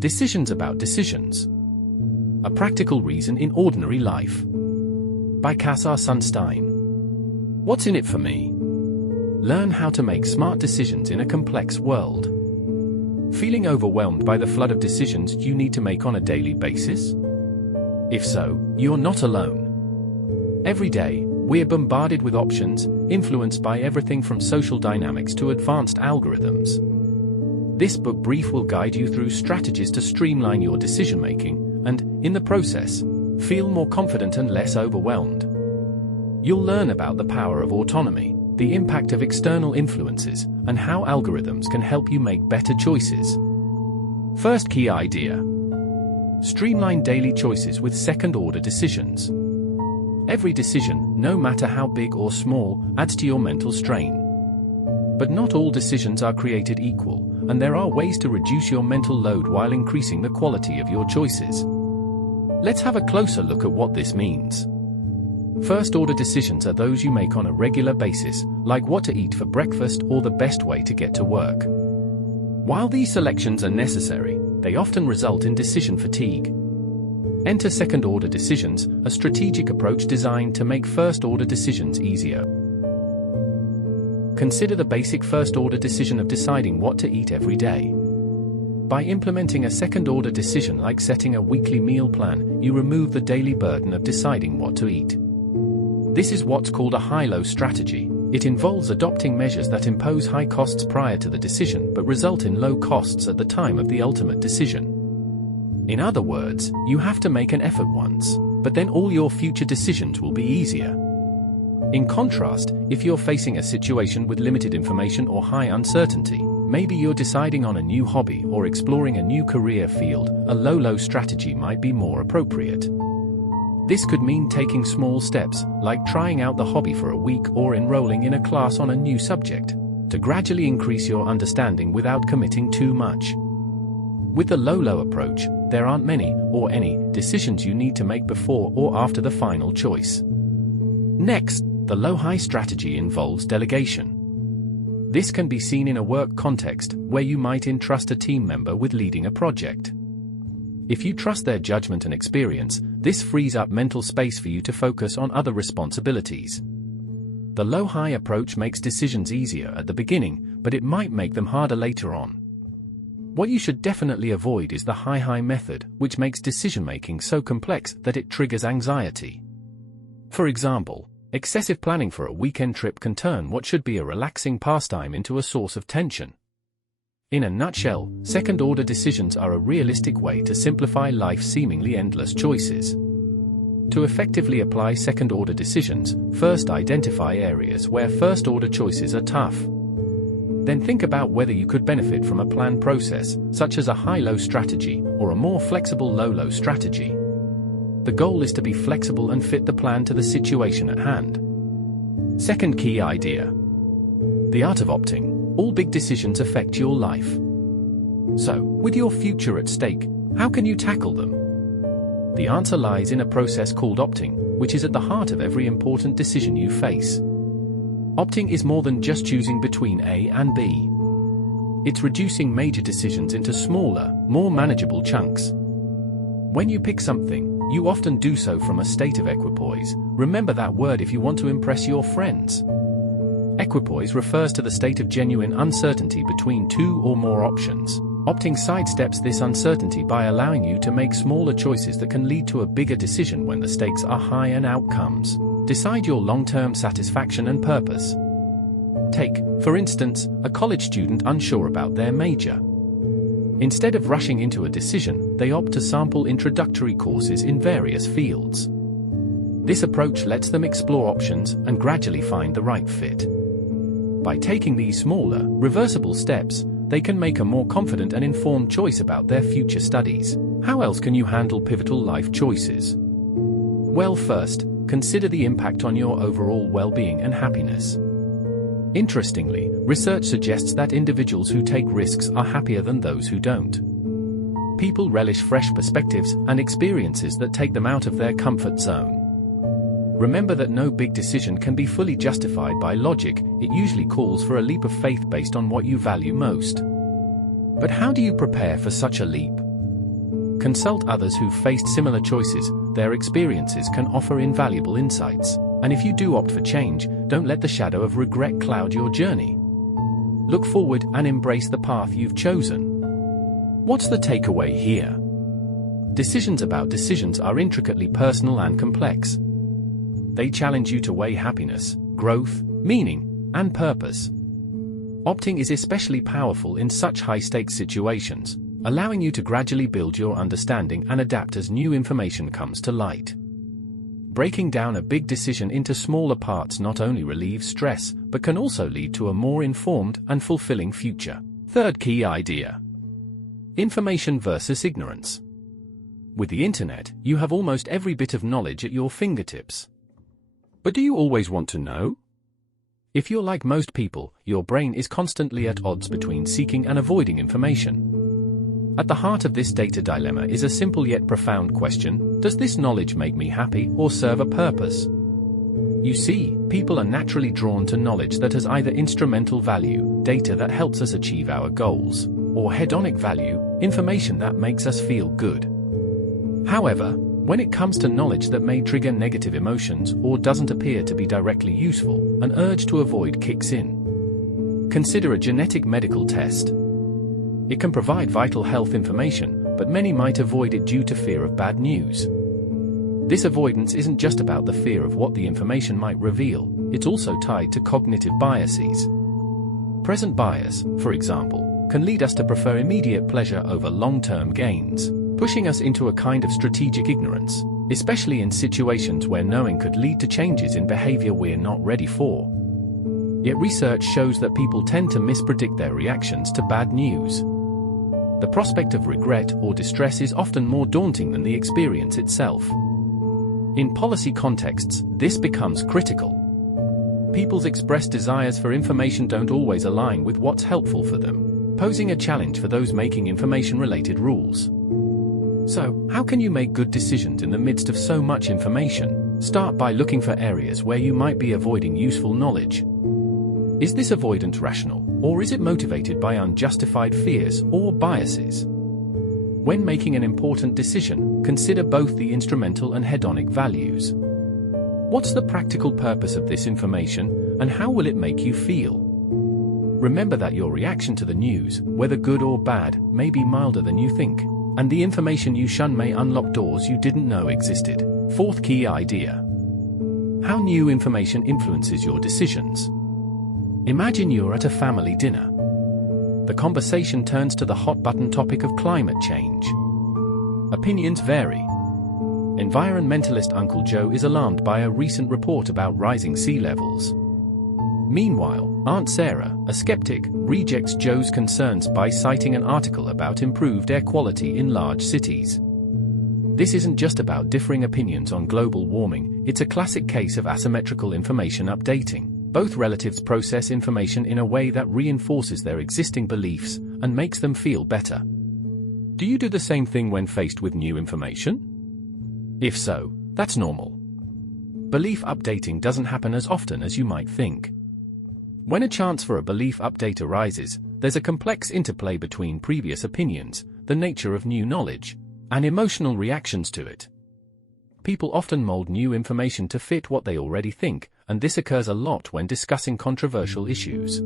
Decisions about decisions. A practical reason in ordinary life. By Sunstein. What's in it for me? Learn how to make smart decisions in a complex world. Feeling overwhelmed by the flood of decisions you need to make on a daily basis? If so, you're not alone. Every day, we're bombarded with options, influenced by everything from social dynamics to advanced algorithms. This book brief will guide you through strategies to streamline your decision-making, and, in the process, feel more confident and less overwhelmed. You'll learn about the power of autonomy, the impact of external influences, and how algorithms can help you make better choices. First key idea. Streamline daily choices with second-order decisions. Every decision, no matter how big or small, adds to your mental strain. But not all decisions are created equal, and there are ways to reduce your mental load while increasing the quality of your choices. Let's have a closer look at what this means. First-order decisions are those you make on a regular basis, like what to eat for breakfast or the best way to get to work. While these selections are necessary, they often result in decision fatigue. Enter second-order decisions, a strategic approach designed to make first-order decisions easier. Consider the basic first-order decision of deciding what to eat every day. By implementing a second-order decision like setting a weekly meal plan, you remove the daily burden of deciding what to eat. This is what's called a high-low strategy. It involves adopting measures that impose high costs prior to the decision but result in low costs at the time of the ultimate decision. In other words, you have to make an effort once, but then all your future decisions will be easier. In contrast, if you're facing a situation with limited information or high uncertainty, maybe you're deciding on a new hobby or exploring a new career field, a low-low strategy might be more appropriate. This could mean taking small steps, like trying out the hobby for a week or enrolling in a class on a new subject, to gradually increase your understanding without committing too much. With the low-low approach, there aren't many, or any, decisions you need to make before or after the final choice. Next, the low-high strategy involves delegation. This can be seen in a work context, where you might entrust a team member with leading a project. If you trust their judgment and experience, this frees up mental space for you to focus on other responsibilities. The low-high approach makes decisions easier at the beginning, but it might make them harder later on. What you should definitely avoid is the high-high method, which makes decision-making so complex that it triggers anxiety. For example, excessive planning for a weekend trip can turn what should be a relaxing pastime into a source of tension. In a nutshell, second-order decisions are a realistic way to simplify life's seemingly endless choices. To effectively apply second-order decisions, first identify areas where first-order choices are tough. Then think about whether you could benefit from a planned process, such as a high-low strategy, or a more flexible low-low strategy. The goal is to be flexible and fit the plan to the situation at hand. Second key idea. The art of opting. All big decisions affect your life. So, with your future at stake, how can you tackle them? The answer lies in a process called opting, which is at the heart of every important decision you face. Opting is more than just choosing between A and B. It's reducing major decisions into smaller, more manageable chunks. When you pick something, you often do so from a state of equipoise. Remember that word if you want to impress your friends. Equipoise refers to the state of genuine uncertainty between two or more options. Opting sidesteps this uncertainty by allowing you to make smaller choices that can lead to a bigger decision when the stakes are high and outcomes. Decide your long-term satisfaction and purpose. Take, for instance, a college student unsure about their major. Instead of rushing into a decision, they opt to sample introductory courses in various fields. This approach lets them explore options and gradually find the right fit. By taking these smaller, reversible steps, they can make a more confident and informed choice about their future studies. How else can you handle pivotal life choices? Well, first, consider the impact on your overall well-being and happiness. Interestingly, research suggests that individuals who take risks are happier than those who don't. People relish fresh perspectives and experiences that take them out of their comfort zone. Remember that no big decision can be fully justified by logic. It usually calls for a leap of faith based on what you value most. But how do you prepare for such a leap? Consult others who've faced similar choices. Their experiences can offer invaluable insights. And if you do opt for change, don't let the shadow of regret cloud your journey. Look forward and embrace the path you've chosen. What's the takeaway here? Decisions about decisions are intricately personal and complex. They challenge you to weigh happiness, growth, meaning, and purpose. Opting is especially powerful in such high-stakes situations, allowing you to gradually build your understanding and adapt as new information comes to light. Breaking down a big decision into smaller parts not only relieves stress, but can also lead to a more informed and fulfilling future. Third key idea: information versus ignorance. With the internet, you have almost every bit of knowledge at your fingertips. But do you always want to know? If you're like most people, your brain is constantly at odds between seeking and avoiding information. At the heart of this data dilemma is a simple yet profound question: does this knowledge make me happy or serve a purpose? You see, people are naturally drawn to knowledge that has either instrumental value, data that helps us achieve our goals, or hedonic value, information that makes us feel good. However, when it comes to knowledge that may trigger negative emotions or doesn't appear to be directly useful, an urge to avoid kicks in. Consider a genetic medical test. It can provide vital health information, but many might avoid it due to fear of bad news. This avoidance isn't just about the fear of what the information might reveal, it's also tied to cognitive biases. Present bias, for example, can lead us to prefer immediate pleasure over long-term gains, pushing us into a kind of strategic ignorance, especially in situations where knowing could lead to changes in behavior we're not ready for. Yet research shows that people tend to mispredict their reactions to bad news. The prospect of regret or distress is often more daunting than the experience itself. In policy contexts, this becomes critical. People's expressed desires for information don't always align with what's helpful for them, posing a challenge for those making information-related rules. So, how can you make good decisions in the midst of so much information? Start by looking for areas where you might be avoiding useful knowledge. Is this avoidance rational, or is it motivated by unjustified fears or biases? When making an important decision, consider both the instrumental and hedonic values. What's the practical purpose of this information, and how will it make you feel? Remember that your reaction to the news, whether good or bad, may be milder than you think. And the information you shun may unlock doors you didn't know existed. Fourth key idea: how new information influences your decisions. Imagine you're at a family dinner. The conversation turns to the hot-button topic of climate change. Opinions vary. Environmentalist Uncle Joe is alarmed by a recent report about rising sea levels. Meanwhile, Aunt Sarah, a skeptic, rejects Joe's concerns by citing an article about improved air quality in large cities. This isn't just about differing opinions on global warming, it's a classic case of asymmetrical information updating. Both relatives process information in a way that reinforces their existing beliefs and makes them feel better. Do you do the same thing when faced with new information? If so, that's normal. Belief updating doesn't happen as often as you might think. When a chance for a belief update arises, there's a complex interplay between previous opinions, the nature of new knowledge, and emotional reactions to it. People often mold new information to fit what they already think, and this occurs a lot when discussing controversial issues.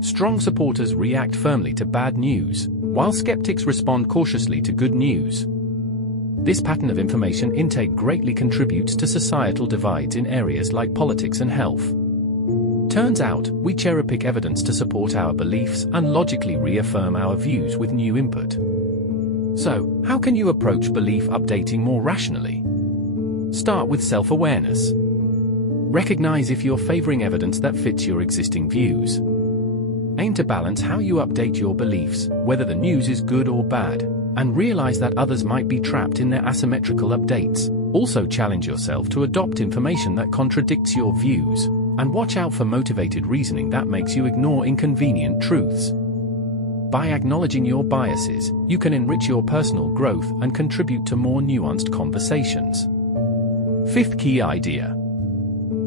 Strong supporters react firmly to bad news, while skeptics respond cautiously to good news. This pattern of information intake greatly contributes to societal divides in areas like politics and health. Turns out, we cherry-pick evidence to support our beliefs and logically reaffirm our views with new input. So, how can you approach belief updating more rationally? Start with self-awareness. Recognize if you're favoring evidence that fits your existing views. Aim to balance how you update your beliefs, whether the news is good or bad, and realize that others might be trapped in their asymmetrical updates. Also challenge yourself to adopt information that contradicts your views, and watch out for motivated reasoning that makes you ignore inconvenient truths. By acknowledging your biases, you can enrich your personal growth and contribute to more nuanced conversations. Fifth key idea: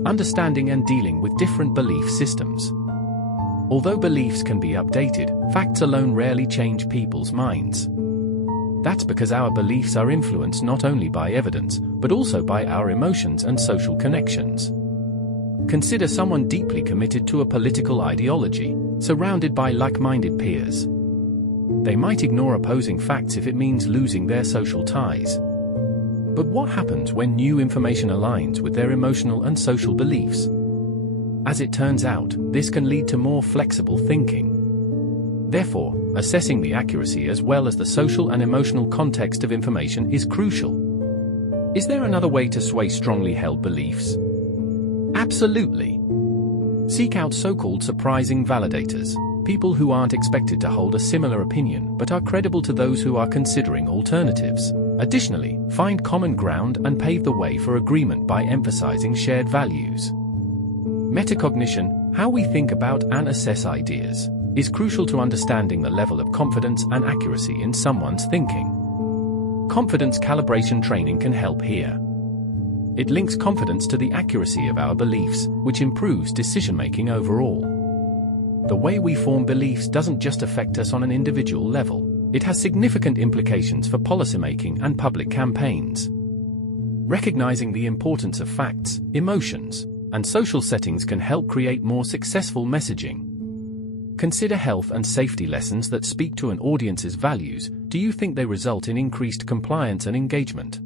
understanding and dealing with different belief systems. Although beliefs can be updated, facts alone rarely change people's minds. That's because our beliefs are influenced not only by evidence, but also by our emotions and social connections. Consider someone deeply committed to a political ideology, surrounded by like-minded peers. They might ignore opposing facts if it means losing their social ties. But what happens when new information aligns with their emotional and social beliefs? As it turns out, this can lead to more flexible thinking. Therefore, assessing the accuracy as well as the social and emotional context of information is crucial. Is there another way to sway strongly held beliefs? Absolutely. Seek out so-called surprising validators, people who aren't expected to hold a similar opinion but are credible to those who are considering alternatives. Additionally, find common ground and pave the way for agreement by emphasizing shared values. Metacognition, how we think about and assess ideas, is crucial to understanding the level of confidence and accuracy in someone's thinking. Confidence calibration training can help here. It links confidence to the accuracy of our beliefs, which improves decision-making overall. The way we form beliefs doesn't just affect us on an individual level. It has significant implications for policymaking and public campaigns. Recognizing the importance of facts, emotions, and social settings can help create more successful messaging. Consider health and safety lessons that speak to an audience's values. Do you think they result in increased compliance and engagement?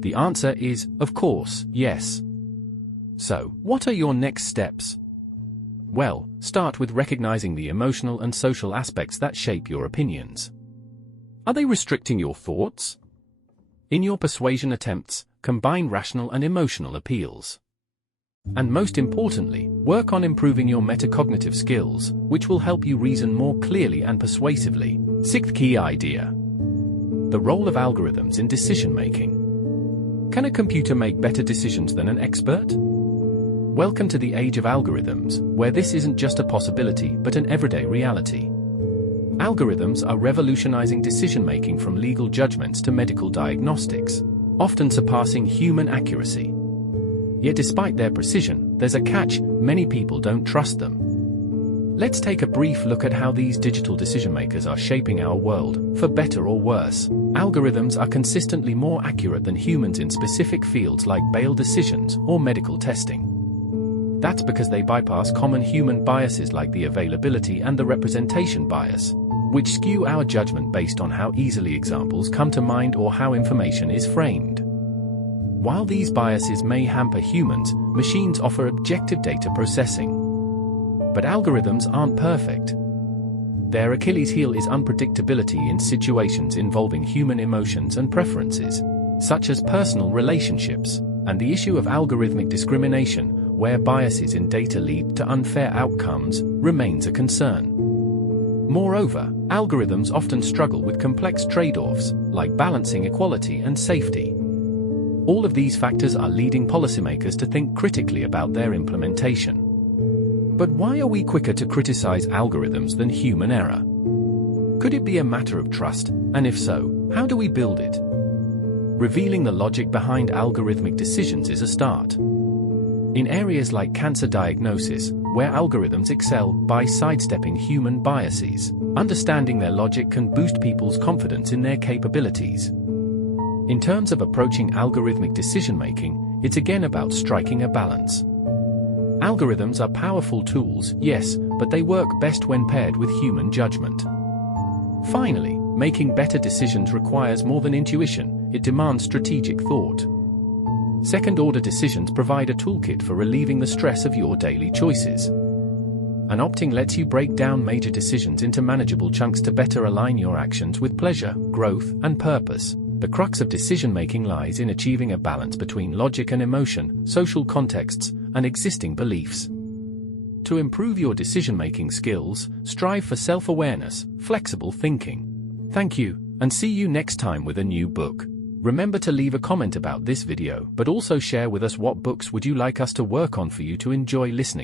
The answer is, of course, yes. So, what are your next steps? Well, start with recognizing the emotional and social aspects that shape your opinions. Are they restricting your thoughts? In your persuasion attempts, combine rational and emotional appeals. And most importantly, work on improving your metacognitive skills, which will help you reason more clearly and persuasively. Sixth key idea: the role of algorithms in decision-making. Can a computer make better decisions than an expert? Welcome to the age of algorithms, where this isn't just a possibility but an everyday reality. Algorithms are revolutionizing decision-making from legal judgments to medical diagnostics, often surpassing human accuracy. Yet despite their precision, there's a catch: many people don't trust them. Let's take a brief look at how these digital decision-makers are shaping our world, for better or worse. Algorithms are consistently more accurate than humans in specific fields like bail decisions or medical testing. That's because they bypass common human biases like the availability and the representation bias, which skew our judgment based on how easily examples come to mind or how information is framed. While these biases may hamper humans, machines offer objective data processing. But algorithms aren't perfect. Their Achilles heel is unpredictability in situations involving human emotions and preferences, such as personal relationships, and the issue of algorithmic discrimination, where biases in data lead to unfair outcomes, remains a concern. Moreover, algorithms often struggle with complex trade-offs, like balancing equality and safety. All of these factors are leading policymakers to think critically about their implementation. But why are we quicker to criticize algorithms than human error? Could it be a matter of trust, and if so, how do we build it? Revealing the logic behind algorithmic decisions is a start. In areas like cancer diagnosis, where algorithms excel by sidestepping human biases, understanding their logic can boost people's confidence in their capabilities. In terms of approaching algorithmic decision-making, it's again about striking a balance. Algorithms are powerful tools, yes, but they work best when paired with human judgment. Finally, making better decisions requires more than intuition. It demands strategic thought. Second-order decisions provide a toolkit for relieving the stress of your daily choices. An opting lets you break down major decisions into manageable chunks to better align your actions with pleasure, growth, and purpose. The crux of decision-making lies in achieving a balance between logic and emotion, social contexts, and existing beliefs. To improve your decision-making skills, strive for self-awareness, flexible thinking. Thank you, and see you next time with a new book. Remember to leave a comment about this video, but also share with us what books would you like us to work on for you to enjoy listening.